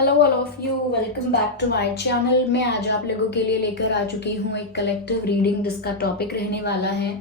Hello all of you, welcome back to my channel. मैं आज आप लोगों के लिए लेकर आ चुकी हूँ एक कलेक्टिव रीडिंग जिसका टॉपिक रहने वाला है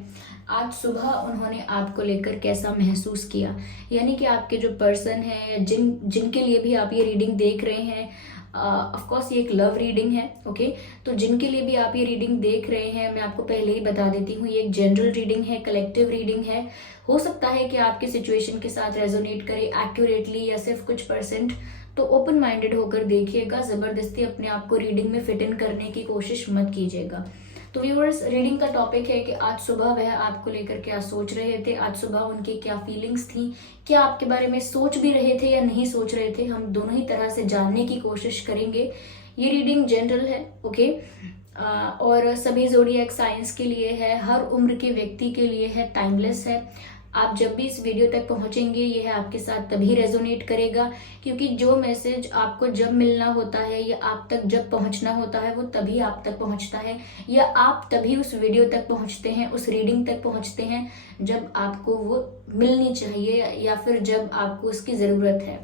आज सुबह उन्होंने आपको लेकर कैसा महसूस किया। यानी कि आपके जो पर्सन है, जिनके लिए भी आप ये रीडिंग देख रहे हैं, ऑफ कोर्स ये एक लव रीडिंग है। ओके, तो जिनके लिए भी आप ये रीडिंग देख रहे हैं, मैं आपको पहले ही बता देती हूँ, ये एक जनरल रीडिंग है, कलेक्टिव रीडिंग है। हो सकता है कि आपकी सिचुएशन के साथ रेजोनेट करे एक्यूरेटली या सिर्फ कुछ परसेंट। तो ओपन माइंडेड होकर देखिएगा, जबरदस्ती अपने आप को रीडिंग में फिट इन करने की कोशिश मत कीजिएगा। तो व्यूअर्स, रीडिंग का टॉपिक है कि आज सुबह वह आपको लेकर क्या सोच रहे थे, आज सुबह उनकी क्या फीलिंग्स थी, क्या आपके बारे में सोच भी रहे थे या नहीं सोच रहे थे। हम दोनों ही तरह से जानने की कोशिश करेंगे। ये रीडिंग जनरल है, ओके, और सभी ज़ोडिएक साइंस के लिए है, हर उम्र के व्यक्ति के लिए है, टाइमलेस है। आप जब भी इस वीडियो तक पहुंचेंगे यह आपके साथ तभी रेजोनेट करेगा, क्योंकि जो मैसेज आपको जब मिलना होता है या आप तक जब पहुंचना होता है वो तभी आप तक पहुंचता है, या आप तभी उस वीडियो तक पहुंचते हैं, उस रीडिंग तक पहुंचते हैं जब आपको वो मिलनी चाहिए या फिर जब आपको उसकी ज़रूरत है।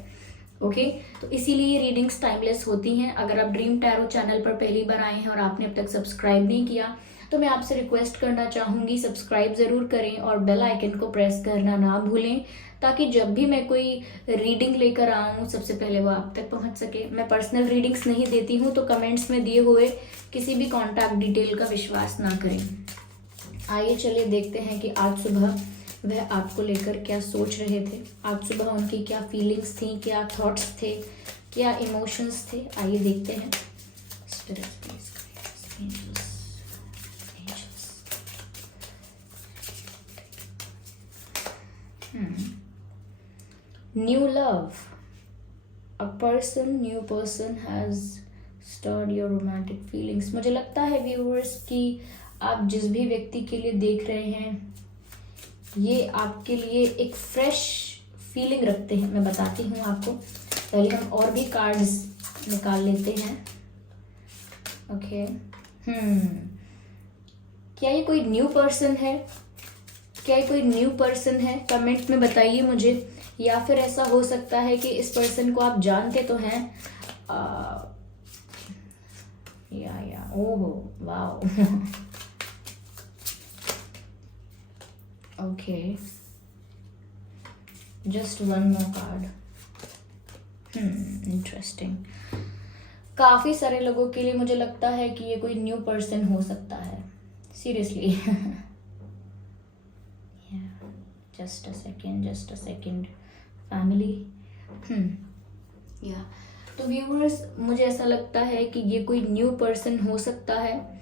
ओके, तो इसीलिए ये रीडिंग्स टाइमलेस होती हैं। अगर आप ड्रीम टैरो चैनल पर पहली बार आए हैं और आपने अब तक सब्सक्राइब नहीं किया तो मैं आपसे रिक्वेस्ट करना चाहूंगी, सब्सक्राइब ज़रूर करें और बेल आइकन को प्रेस करना ना भूलें, ताकि जब भी मैं कोई रीडिंग लेकर आऊँ सबसे पहले वो आप तक पहुंच सके। मैं पर्सनल रीडिंग्स नहीं देती हूँ, तो कमेंट्स में दिए हुए किसी भी कॉन्टैक्ट डिटेल का विश्वास ना करें। आइए चलिए देखते हैं कि आज सुबह वह आपको लेकर क्या सोच रहे थे, आज सुबह उनकी क्या फीलिंग्स थी, क्या थॉट्स थे, क्या इमोशंस थे। आइए देखते हैं। Spirit please, angels, new love, a new person has stirred your romantic feelings। मुझे लगता है व्यूअर्स कि आप जिस भी व्यक्ति के लिए देख रहे हैं ये आपके लिए एक फ्रेश फीलिंग रखते हैं। मैं बताती हूँ आपको, पहले हम और भी कार्ड्स निकाल लेते हैं। ओके, क्या ये कोई न्यू पर्सन है? क्या ये कोई न्यू पर्सन है? कमेंट में बताइए मुझे। या फिर ऐसा हो सकता है कि इस पर्सन को आप जानते तो हैं, या ओहो wow okay, just one more card. Interesting. काफी सारे लोगों के लिए मुझे लगता है कि ये कोई न्यू पर्सन हो सकता है, seriously. Just a second family. या तो व्यूअर्स, मुझे ऐसा लगता है कि ये कोई न्यू पर्सन हो सकता है,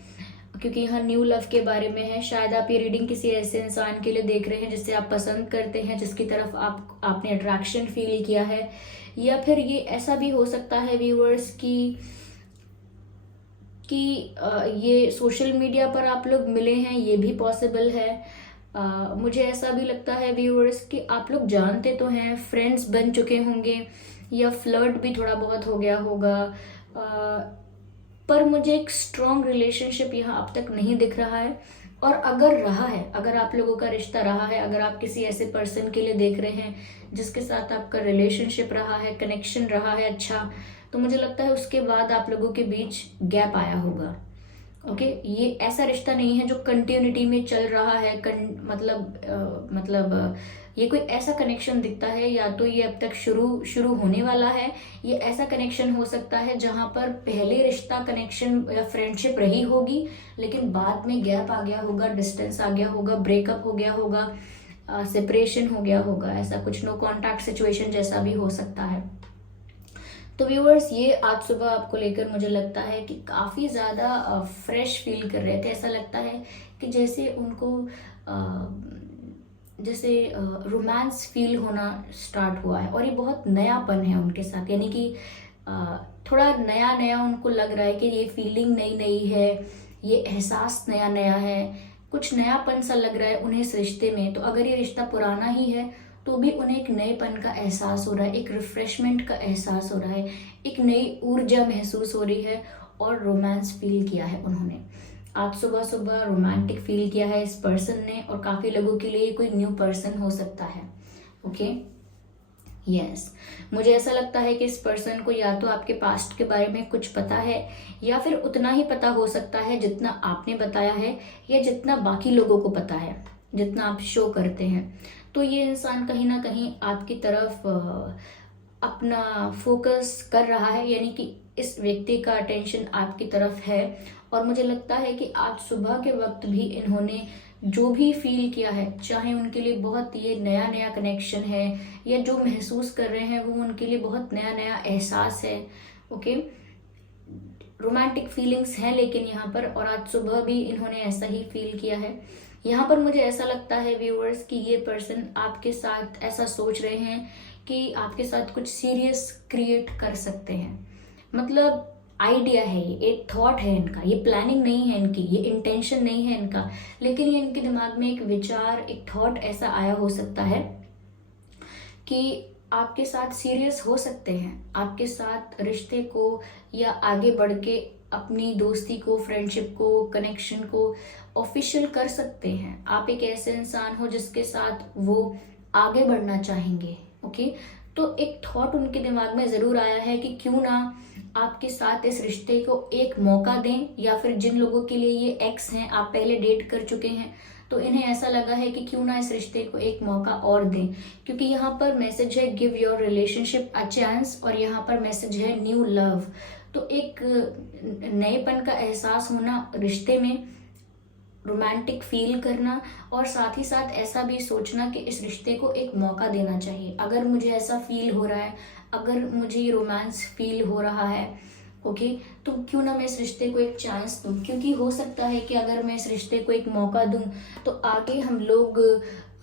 क्योंकि यहाँ न्यू लव के बारे में है। शायद आप ये रीडिंग किसी ऐसे इंसान के लिए देख रहे हैं जिससे आप पसंद करते हैं, जिसकी तरफ आपने अट्रैक्शन फील किया है। या फिर ये ऐसा भी हो सकता है व्यूअर्स कि ये सोशल मीडिया पर आप लोग मिले हैं, ये भी पॉसिबल है। मुझे ऐसा भी लगता है व्यूअर्स कि आप लोग जानते तो हैं, फ्रेंड्स बन चुके होंगे या फ्लर्ट भी थोड़ा बहुत हो गया होगा, पर मुझे एक स्ट्रॉन्ग रिलेशनशिप यहाँ अब तक नहीं दिख रहा है। और अगर रहा है, अगर आप लोगों का रिश्ता रहा है, अगर आप किसी ऐसे पर्सन के लिए देख रहे हैं जिसके साथ आपका रिलेशनशिप रहा है, कनेक्शन रहा है अच्छा, तो मुझे लगता है उसके बाद आप लोगों के बीच गैप आया होगा। ओके, ये ऐसा रिश्ता नहीं है जो कंटिन्यूटी में चल रहा है, मतलब ये कोई ऐसा कनेक्शन दिखता है, या तो ये अब तक शुरू होने वाला है। ये ऐसा कनेक्शन हो सकता है जहां पर पहले रिश्ता, कनेक्शन या फ्रेंडशिप रही होगी, लेकिन बाद में गैप आ गया होगा, डिस्टेंस आ गया होगा, ब्रेकअप हो गया होगा, सेपरेशन हो गया होगा, ऐसा कुछ नो कॉन्टैक्ट सिचुएशन जैसा भी हो सकता है। तो व्यूअर्स, ये आज सुबह आपको लेकर मुझे लगता है कि काफ़ी ज़्यादा फ्रेश फील कर रहे थे। ऐसा लगता है कि जैसे उनको जैसे रोमांस फील होना स्टार्ट हुआ है, और ये बहुत नयापन है उनके साथ। यानी कि थोड़ा नया नया उनको लग रहा है कि ये फीलिंग नई नई है, ये एहसास नया नया है, कुछ नयापन सा लग रहा है उन्हें इस रिश्ते में। तो अगर ये रिश्ता पुराना ही है तो भी उन्हें एक नएपन का एहसास हो रहा है, एक रिफ्रेशमेंट का एहसास हो रहा है, एक नई ऊर्जा महसूस हो रही है, और रोमांस फील किया है उन्होंने। आज सुबह सुबह रोमांटिक फील किया है इस पर्सन ने, और काफ़ी लोगों के लिए कोई न्यू पर्सन हो सकता है। ओके, यस, मुझे ऐसा लगता है कि इस पर्सन को या तो आपके पास्ट के बारे में कुछ पता है, या फिर उतना ही पता हो सकता है जितना आपने बताया है, या जितना बाकी लोगों को पता है, जितना आप शो करते हैं। तो ये इंसान कहीं ना कहीं आपकी तरफ अपना फोकस कर रहा है, यानी कि इस व्यक्ति का अटेंशन आपकी तरफ है। और मुझे लगता है कि आज सुबह के वक्त भी इन्होंने जो भी फील किया है, चाहे उनके लिए बहुत ये नया नया कनेक्शन है, या जो महसूस कर रहे हैं वो उनके लिए बहुत नया नया एहसास है। ओके, रोमांटिक फीलिंग्स हैं लेकिन यहाँ पर, और आज सुबह भी इन्होंने ऐसा ही फील किया है। यहाँ पर मुझे ऐसा लगता है व्यूअर्स कि ये पर्सन आपके साथ ऐसा सोच रहे हैं कि आपके साथ कुछ सीरियस क्रिएट कर सकते हैं। मतलब आइडिया है, ये एक थॉट है इनका, ये प्लानिंग नहीं है इनकी, ये इंटेंशन नहीं है इनका, लेकिन ये इनके दिमाग में एक विचार, एक थॉट ऐसा आया हो सकता है कि आपके साथ सीरियस हो सकते हैं, आपके साथ रिश्ते को या आगे बढ़ के अपनी दोस्ती को, फ्रेंडशिप को, कनेक्शन को ऑफिशियल कर सकते हैं। आप एक ऐसे इंसान हो जिसके साथ वो आगे बढ़ना चाहेंगे। ओके, तो एक थॉट उनके दिमाग में जरूर आया है कि क्यों ना आपके साथ इस रिश्ते को एक मौका दें, या फिर जिन लोगों के लिए ये एक्स हैं, आप पहले डेट कर चुके हैं, तो इन्हें ऐसा लगा है कि क्यों ना इस रिश्ते को एक मौका और दें। क्योंकि यहाँ पर मैसेज है give your relationship a chance, और यहाँ पर मैसेज है न्यू लव। तो एक नएपन का एहसास होना रिश्ते में, रोमांटिक फील करना, और साथ ही साथ ऐसा भी सोचना कि इस रिश्ते को एक मौका देना चाहिए। अगर मुझे ऐसा फील हो रहा है, अगर मुझे ये रोमांस फील हो रहा है, ओके, तो क्यों ना मैं इस रिश्ते को एक चांस दूं। क्योंकि हो सकता है कि अगर मैं इस रिश्ते को एक मौका दूं तो आगे हम लोग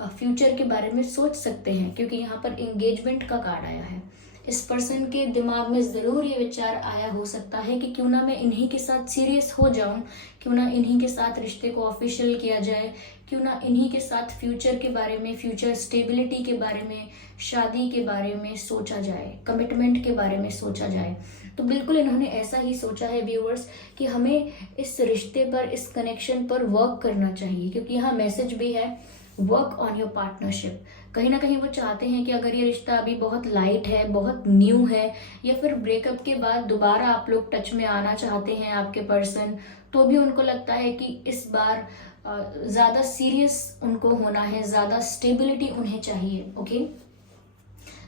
फ्यूचर के बारे में सोच सकते हैं। क्योंकि यहाँ पर एंगेजमेंट का कार्ड आया है, इस पर्सन के दिमाग में जरूर ये विचार आया हो सकता है कि क्यों ना मैं इन्हीं के साथ सीरियस हो जाऊं, क्यों ना इन्हीं के साथ रिश्ते को ऑफिशियल किया जाए, क्यों ना इन्हीं के साथ फ्यूचर के बारे में, फ्यूचर स्टेबिलिटी के बारे में, शादी के बारे में सोचा जाए, कमिटमेंट के बारे में सोचा जाए। तो बिल्कुल इन्होंने ऐसा ही सोचा है व्यूअर्स कि हमें इस रिश्ते पर, इस कनेक्शन पर वर्क करना चाहिए। क्योंकि यहाँ मैसेज भी है वर्क ऑन योर पार्टनरशिप। कहीं ना कहीं वो चाहते हैं कि अगर ये रिश्ता अभी बहुत लाइट है, बहुत न्यू है, या फिर ब्रेकअप के बाद दोबारा आप लोग टच में आना चाहते हैं आपके पर्सन, तो भी उनको लगता है कि इस बार ज़्यादा सीरियस उनको होना है, ज़्यादा स्टेबिलिटी उन्हें चाहिए। ओके,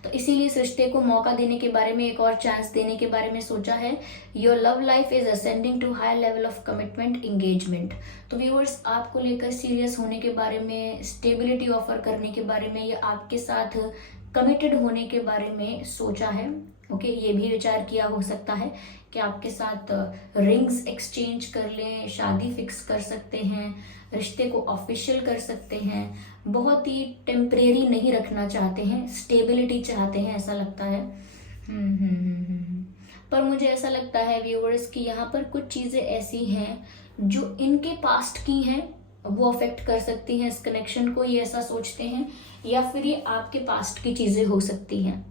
तो इसीलिए इस रिश्ते को मौका देने के बारे में, एक और चांस देने के बारे में सोचा है। Your love life is ascending to high level of commitment engagement. तो व्यूअर्स, आपको लेकर सीरियस होने के बारे में, स्टेबिलिटी ऑफर करने के बारे में, या आपके साथ कमिटेड होने के बारे में सोचा है। ओके, ये भी विचार किया हो सकता है कि आपके साथ रिंग्स एक्सचेंज कर लें, शादी फिक्स कर सकते हैं, रिश्ते को ऑफिशियल कर सकते हैं। बहुत ही टेम्परेरी नहीं रखना चाहते हैं, स्टेबिलिटी चाहते हैं, ऐसा लगता है। पर मुझे ऐसा लगता है व्यूअर्स कि यहाँ पर कुछ चीज़ें ऐसी हैं जो इनके पास्ट की हैं, वो अफेक्ट कर सकती हैं इस कनेक्शन को, ये ऐसा सोचते हैं। या फिर ये आपके पास्ट की चीज़ें हो सकती हैं,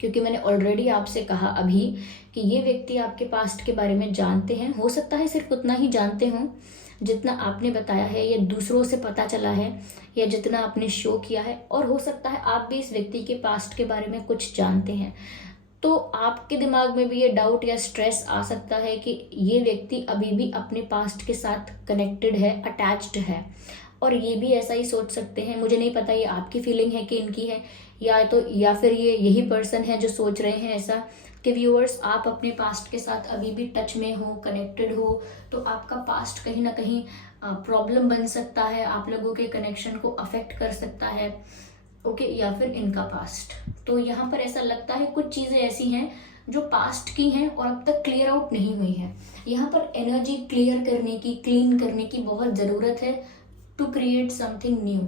क्योंकि मैंने ऑलरेडी आपसे कहा अभी कि ये व्यक्ति आपके पास्ट के बारे में जानते हैं। हो सकता है सिर्फ उतना ही जानते हों जितना आपने बताया है, या दूसरों से पता चला है, या जितना आपने शो किया है। और हो सकता है आप भी इस व्यक्ति के पास्ट के बारे में कुछ जानते हैं, तो आपके दिमाग में भी ये डाउट या स्ट्रेस आ सकता है कि ये व्यक्ति अभी भी अपने पास्ट के साथ कनेक्टेड है, अटैच्ड है। और ये भी ऐसा ही सोच सकते हैं, मुझे नहीं पता ये आपकी फीलिंग है कि इनकी है, या फिर ये यही पर्सन है जो सोच रहे हैं ऐसा कि व्यूअर्स आप अपने पास्ट के साथ अभी भी टच में हो, कनेक्टेड हो, तो आपका पास्ट कहीं ना कहीं प्रॉब्लम बन सकता है, आप लोगों के कनेक्शन को अफेक्ट कर सकता है। ओके, या फिर इनका पास्ट। तो यहाँ पर ऐसा लगता है कुछ चीज़ें ऐसी हैं जो पास्ट की हैं और अब तक क्लियर आउट नहीं हुई है। यहाँ पर एनर्जी क्लियर करने की, क्लीन करने की बहुत ज़रूरत है, to create something new,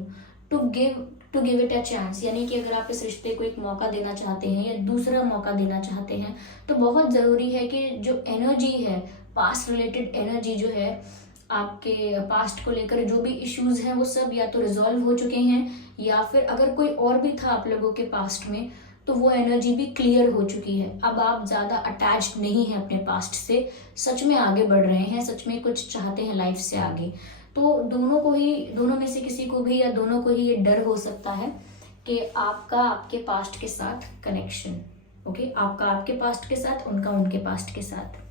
to give it a chance. यानी कि अगर आप इस रिश्ते को एक मौका देना चाहते हैं या दूसरा मौका देना चाहते हैं, तो बहुत ज़रूरी है कि जो एनर्जी है, पास्ट रिलेटेड एनर्जी जो है, आपके पास्ट को लेकर जो भी इश्यूज हैं वो सब या तो रिजॉल्व हो चुके हैं, या फिर अगर कोई और भी था आप लोगों के पास्ट में तो वो एनर्जी भी क्लियर हो चुकी है। अब आप ज़्यादा अटैच्ड नहीं हैं अपने पास्ट से, सच में आगे बढ़ रहे हैं, सच में कुछ चाहते हैं लाइफ से आगे। तो दोनों में से किसी को भी या दोनों को ही ये डर हो सकता है कि आपका आपके पास्ट के साथ कनेक्शन, ओके, आपका आपके पास्ट के साथ, उनका उनके पास्ट के साथ।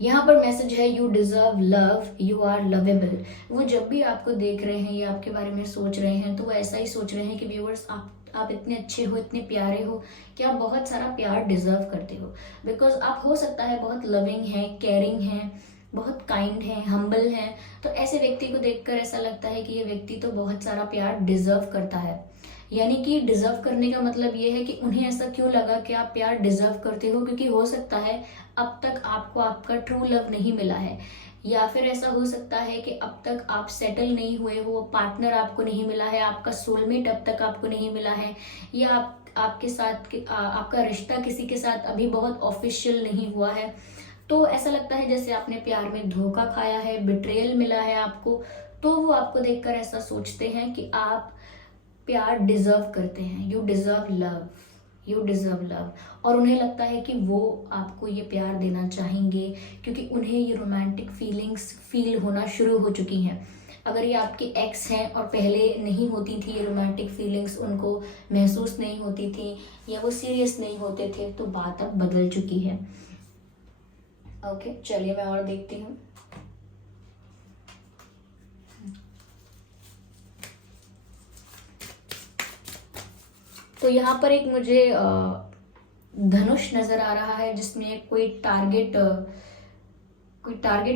यहाँ पर मैसेज है you deserve love, you are lovable. वो जब भी आपको देख रहे हैं या आपके बारे में सोच रहे हैं तो वो ऐसा ही सोच रहे हैं कि व्यूअर्स आप इतने अच्छे हो, इतने प्यारे हो कि आप बहुत सारा प्यार डिजर्व करते हो। बिकॉज आप हो सकता है बहुत लविंग हैं, केयरिंग हैं, बहुत काइंड हैं, हम्बल हैं। तो ऐसे व्यक्ति को देखकर ऐसा लगता है कि ये व्यक्ति तो बहुत सारा प्यार डिजर्व करता है। यानी कि डिजर्व करने का मतलब ये है कि उन्हें ऐसा क्यों लगा कि आप प्यार डिजर्व करते हो, क्योंकि हो सकता है अब तक आपको आपका ट्रू लव नहीं मिला है, या फिर ऐसा हो सकता है कि अब तक आप सेटल नहीं हुए हो, पार्टनर आपको नहीं मिला है, आपका सोलमेट अब तक आपको नहीं मिला है, या आपके साथ आपका रिश्ता किसी के साथ अभी बहुत ऑफिशियल नहीं हुआ है। तो ऐसा लगता है जैसे आपने प्यार में धोखा खाया है, बिट्रेयल मिला है आपको। तो वो आपको देखकर ऐसा सोचते हैं कि आप प्यार डिजर्व करते हैं, you deserve love, you deserve love. और उन्हें लगता है कि वो आपको ये प्यार देना चाहेंगे क्योंकि उन्हें ये रोमांटिक फीलिंग्स फील होना शुरू हो चुकी हैं। अगर ये आपके एक्स हैं और पहले नहीं होती थी ये रोमांटिक फीलिंग्स, उनको महसूस नहीं होती थी या वो सीरियस नहीं होते थे, तो बात अब बदल चुकी है। ओके, चलिए मैं और देखती हूँ। तो यहाँ पर एक मुझे धनुष नजर आ रहा है जिसमें कोई टारगेट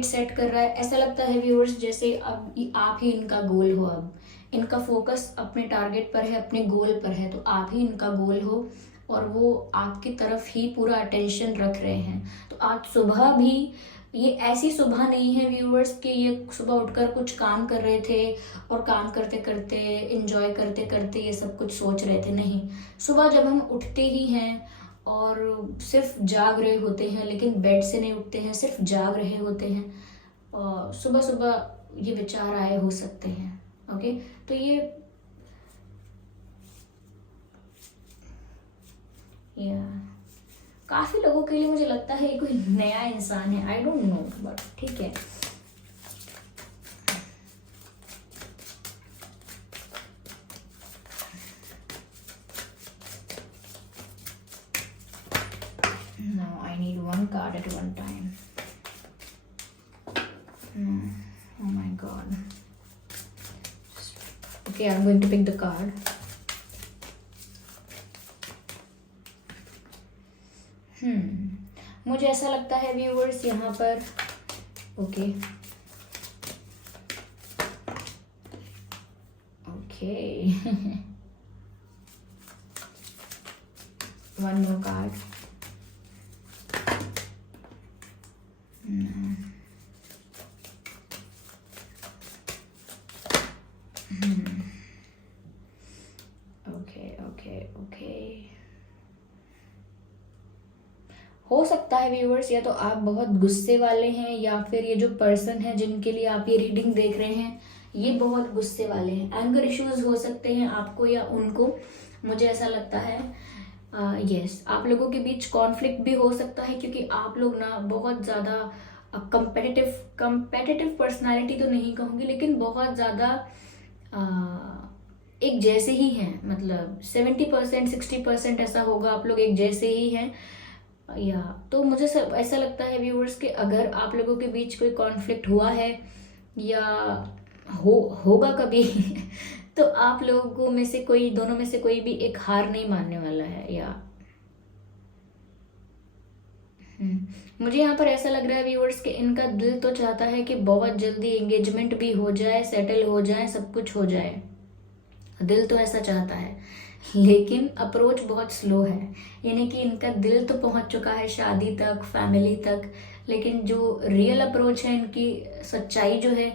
सेट कर रहा है। ऐसा लगता है व्यूअर्स जैसे अब आप ही इनका गोल हो, अब इनका फोकस अपने टारगेट पर है, अपने गोल पर है, तो आप ही इनका गोल हो और वो आपकी तरफ ही पूरा अटेंशन रख रहे हैं। तो आज सुबह भी ये ऐसी सुबह नहीं है व्यूअर्स कि ये सुबह उठकर कुछ काम कर रहे थे और काम करते करते एंजॉय करते करते ये सब कुछ सोच रहे थे। नहीं, सुबह जब हम उठते ही हैं और सिर्फ जाग रहे होते हैं, लेकिन बेड से नहीं उठते हैं, सिर्फ जाग रहे होते हैं, और सुबह सुबह ये विचार आए हो सकते हैं। ओके, तो ये काफी लोगों के लिए मुझे लगता है ये कोई नया इंसान है, आई डोंट नो, बट ठीक है। No, I need one card at one time. No. Oh my god. Okay, I'm going to pick the card. मुझे ऐसा लगता है व्यूअर्स यहाँ पर, ओके वन मोर कार्ड। हो सकता है व्यूअर्स या तो आप बहुत गुस्से वाले हैं, या फिर ये जो पर्सन है जिनके लिए आप ये रीडिंग देख रहे हैं ये बहुत गुस्से वाले हैं। एंगर इश्यूज हो सकते हैं आपको या उनको, मुझे ऐसा लगता है। यस, आप लोगों के बीच कॉन्फ्लिक्ट भी हो सकता है क्योंकि आप लोग ना बहुत ज़्यादा कंपेटिटिव पर्सनालिटी तो नहीं कहूँगी, लेकिन बहुत ज़्यादा एक जैसे ही हैं। मतलब 70% 60% ऐसा होगा, आप लोग एक जैसे ही हैं। या तो मुझे सब ऐसा लगता है व्यूअर्स कि अगर आप लोगों के बीच कोई कॉन्फ्लिक्ट हुआ है या होगा कभी तो आप लोगों में से कोई, दोनों में से कोई भी एक हार नहीं मानने वाला है। या मुझे यहाँ पर ऐसा लग रहा है व्यूअर्स कि इनका दिल तो चाहता है कि बहुत जल्दी एंगेजमेंट भी हो जाए, सेटल हो जाए, सब कुछ हो जाए, दिल तो ऐसा चाहता है, लेकिन अप्रोच बहुत स्लो है। यानी कि इनका दिल तो पहुंच चुका है शादी तक, फैमिली तक, लेकिन जो रियल अप्रोच है, इनकी सच्चाई जो है,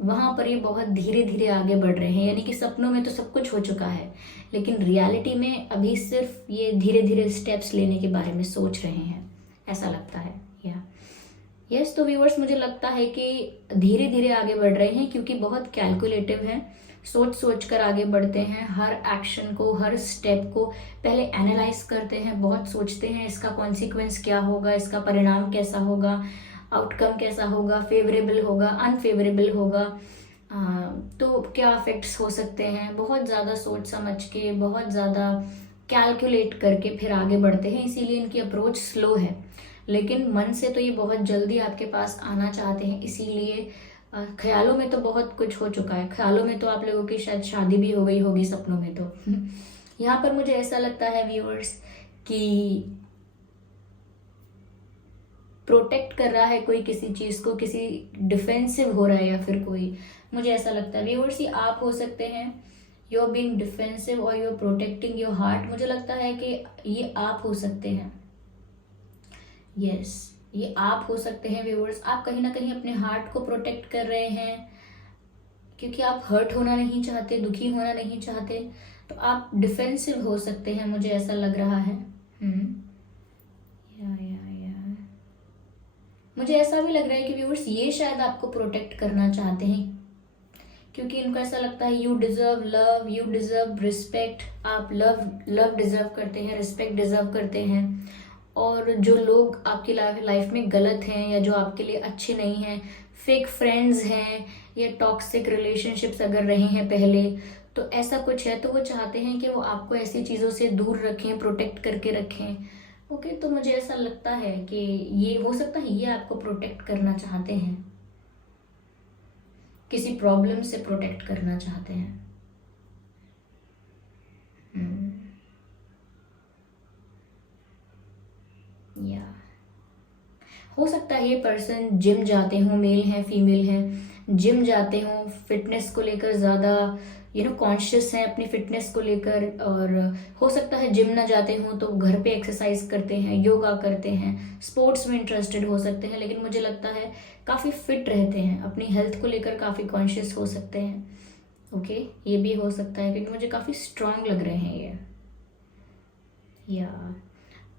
वहाँ पर ये बहुत धीरे धीरे आगे बढ़ रहे हैं। यानी कि सपनों में तो सब कुछ हो चुका है, लेकिन रियलिटी में अभी सिर्फ ये धीरे धीरे स्टेप्स लेने के बारे में सोच रहे हैं, ऐसा लगता है। या यस, तो व्यूअर्स मुझे लगता है कि धीरे धीरे आगे बढ़ रहे हैं क्योंकि बहुत कैलकुलेटिव हैं, सोच सोच कर आगे बढ़ते हैं। हर एक्शन को, हर स्टेप को पहले एनालाइज करते हैं, बहुत सोचते हैं इसका कॉन्सिक्वेंस क्या होगा, इसका परिणाम कैसा होगा, आउटकम कैसा होगा, फेवरेबल होगा, अनफेवरेबल होगा, तो क्या इफेक्ट्स हो सकते हैं, बहुत ज़्यादा सोच समझ के, बहुत ज़्यादा कैलकुलेट करके फिर आगे बढ़ते हैं, इसीलिए इनकी अप्रोच स्लो है। लेकिन मन से तो ये बहुत जल्दी आपके पास आना चाहते हैं, इसीलिए ख्यालों में तो बहुत कुछ हो चुका है। ख्यालों में तो आप लोगों की शायद शादी भी हो गई होगी, सपनों में तो यहाँ पर मुझे ऐसा लगता है व्यूअर्स कि प्रोटेक्ट कर रहा है कोई किसी चीज़ को, किसी डिफेंसिव हो रहा है, या फिर कोई, मुझे ऐसा लगता है व्यूअर्स ये आप हो सकते हैं। यू आर बीइंग डिफेंसिव और you are protecting your heart. मुझे लगता है कि ये आप हो सकते हैं। यस, ये आप हो सकते हैं व्यूअर्स। आप कहीं ना कहीं अपने हार्ट को प्रोटेक्ट कर रहे हैं, क्योंकि आप हर्ट होना नहीं चाहते, दुखी होना नहीं चाहते, तो आप डिफेंसिव हो सकते हैं, मुझे ऐसा लग रहा है। या मुझे ऐसा भी लग रहा है कि व्यूअर्स ये शायद आपको प्रोटेक्ट करना चाहते हैं, क्योंकि इनको ऐसा लगता है you deserve love, you deserve respect. आप लव डिजर्व करते हैं, रिस्पेक्ट डिजर्व करते हैं। और जो लोग आपकी लाइफ में गलत हैं, या जो आपके लिए अच्छे नहीं हैं, फेक फ्रेंड्स हैं, या टॉक्सिक रिलेशनशिप्स अगर रहे हैं पहले, तो ऐसा कुछ है, तो वो चाहते हैं कि वो आपको ऐसी चीज़ों से दूर रखें, प्रोटेक्ट करके रखें। ओके, तो मुझे ऐसा लगता है कि ये हो सकता है ये आपको प्रोटेक्ट करना चाहते हैं, किसी प्रॉब्लम से प्रोटेक्ट करना चाहते हैं। या हो सकता है ये पर्सन जिम जाते हो, मेल हैं फीमेल हैं, जिम जाते हो, फिटनेस को लेकर ज़्यादा कॉन्शियस हैं अपनी फिटनेस को लेकर। और हो सकता है जिम ना जाते हो तो घर पे एक्सरसाइज करते हैं, योगा करते हैं, स्पोर्ट्स में इंटरेस्टेड हो सकते हैं, लेकिन मुझे लगता है काफ़ी फिट रहते हैं, अपनी हेल्थ को लेकर काफ़ी कॉन्शियस हो सकते हैं। ओके, ये भी हो सकता है, क्योंकि मुझे काफ़ी स्ट्रांग लग रहे हैं ये। या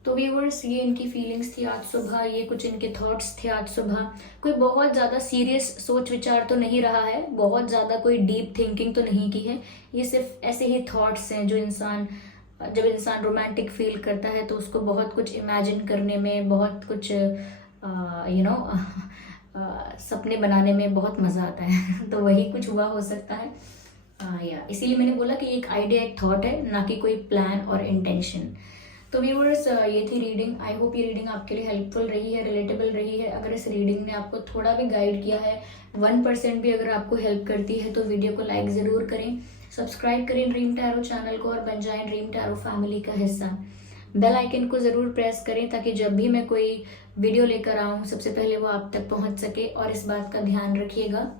तो व्यूअर्स ये इनकी फीलिंग्स थी आज सुबह, ये कुछ इनके थॉट्स थे आज सुबह। कोई बहुत ज़्यादा सीरियस सोच विचार तो नहीं रहा है, बहुत ज़्यादा कोई डीप थिंकिंग तो नहीं की है, ये सिर्फ ऐसे ही थॉट्स हैं जो जब इंसान रोमांटिक फील करता है तो उसको बहुत कुछ इमेजिन करने में, बहुत कुछ सपने बनाने में बहुत मज़ा आता है तो वही कुछ हुआ हो सकता है। या इसीलिए मैंने बोला कि एक आइडिया, एक थॉट है, ना कि कोई प्लान और इंटेंशन। तो व्यूअर्स ये थी रीडिंग। आई होप ये रीडिंग आपके लिए हेल्पफुल रही है, रिलेटेबल रही है। अगर इस रीडिंग ने आपको थोड़ा भी गाइड किया है, 1% भी अगर आपको हेल्प करती है, तो वीडियो को लाइक ज़रूर करें, सब्सक्राइब करें ड्रीम टैरो चैनल को और बन जाएं ड्रीम टैरो फैमिली का हिस्सा। बेल आइकन को ज़रूर प्रेस करें ताकि जब भी मैं कोई वीडियो लेकर आऊँ सबसे पहले वो आप तक पहुँच सके। और इस बात का ध्यान रखिएगा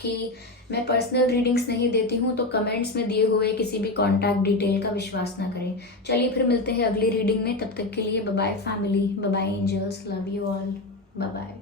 कि मैं पर्सनल रीडिंग्स नहीं देती हूँ, तो कमेंट्स में दिए हुए किसी भी कॉन्टैक्ट डिटेल का विश्वास ना करें। चलिए फिर मिलते हैं अगली रीडिंग में, तब तक के लिए bye bye family, bye bye angels, love you all, bye bye.